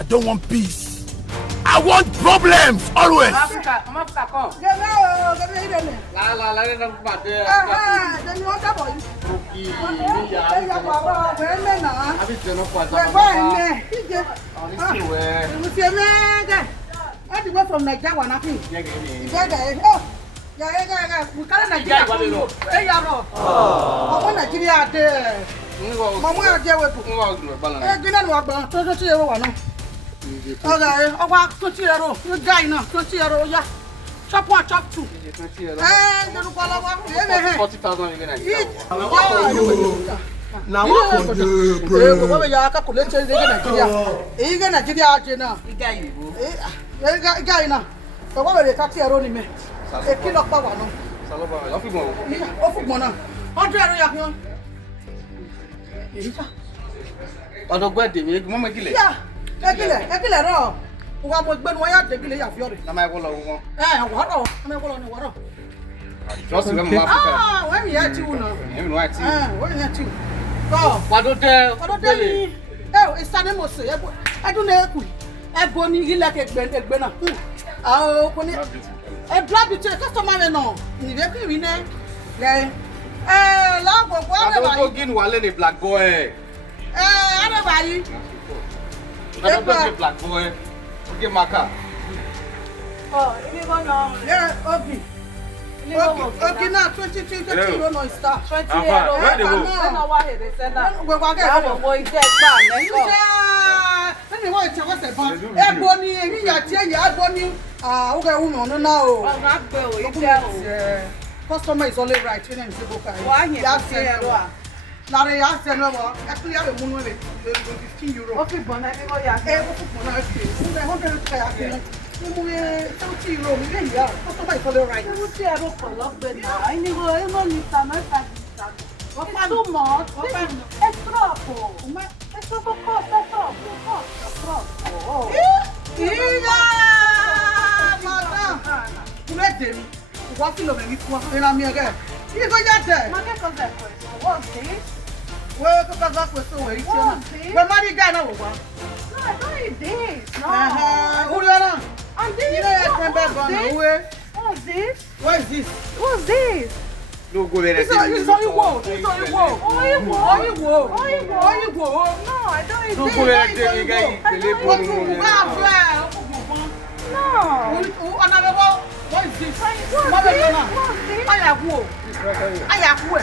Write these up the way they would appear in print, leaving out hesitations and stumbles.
I don't want peace. I want problems always. Africa, come. I go from Nigeria one happy. We carry Nigeria go. Hey, yaro. Mama Nigeria there. Mama there we go. Eh, gina no agba. To ti ewo wa no. Okay, owa to ti ero. You guy na, to ti ero ya. Chop one, chop two. Eh, you go la wa. 40,000 in Nigeria. Now what for the bro? What we are calculating Nigeria. E ga Nigeria je na. Guy na. So what we dey tax ero ni me. E kilo pa wa no. Saloba, ofigbon. Ofigbon na. 100 ero ya kan. Rita. Odogbe de mi, mo me kile. Ya. Ekile ro. Wa mo gbe nu ya de kile ya fi ore. Na mai wo lo won. Wa ro. Na mai wo lo ni wa ro. Just remember Africa. Ah, when we had you now. Even right. When we had you. Go. Wadote ni. It's an emotion. I don't know. Ebo ni ile ke egbe na. Ko ni e blood between customer me no. Ni be ki wi ne. La gbogbo are ba yi. Wadote gin wale ni black boy. Are ba yi. Wadote black boy. Oge maka. Oh, ibi go no. Obi. Okay, now 20 euro no start. 20 euro. Where they go? I know why they send that. We go get. I boy get back. Let me watch what's the ban. Ebony, ebi ya tie ya ebony. O ga wu no na o. Na gbe o ite o. Customer is only right when him say go carry. Wa yin ya ro a. Na re ya se no mo. Actually ya be mu no be 15 euro. O fi gbon na bi go ya. O fi gbon na fi. 100 ka ya fi. Mo ye 70 euro mi le ya. Customer is only right. 70 euro ko lo gbe na. Ai ni go e mo ni ta na ta. What too much? It's troppo. Ma è troppo costa troppo. Oh. Madam. Pulete mi. Wa filo me mi fu na mi ege. Ni go ya de. Ma che cos'è questo? What's this? We ko ka za questo we iti na. We mari guy na wo wa. No, I don't need this. No. Uriana. And this You know you can back on the way. What's this? What is this? What's this? No go there. It's only wo. It's only wo. Oyiwo. No, I don't need No this. go there tell guy pele bonu. No. What is this? What's this? Ayaku.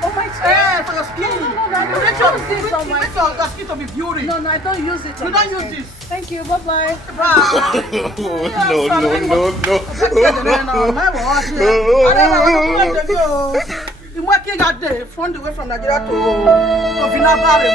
Oh my God. For your skin. No, use this on my Make your skin to be beauty. No, I don't use it. You don't use this. Thank you. Bye-bye. From Nigeria to Villa Valley.